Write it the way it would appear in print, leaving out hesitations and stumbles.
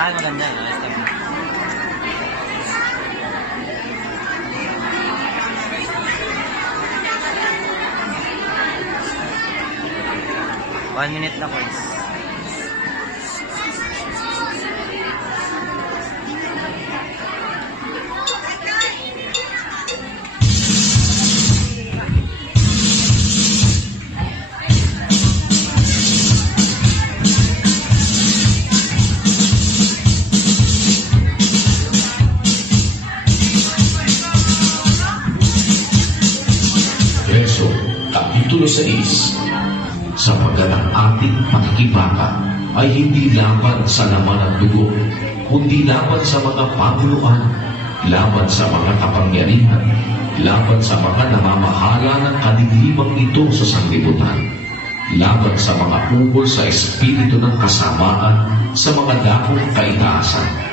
Saan maganda? SM. One minute na, boys. Verso, Kapitulo 6. Sapagkat ang ating pakikibaka ay hindi laban sa laman at dugo, kundi laban sa mga panguluan, laban sa mga kapangyarihan, laban sa mga namamahala ng kadiliman ito sa sanglibutan, laban sa mga ungol sa espiritu ng kasamaan sa mga dakong kaitaasan.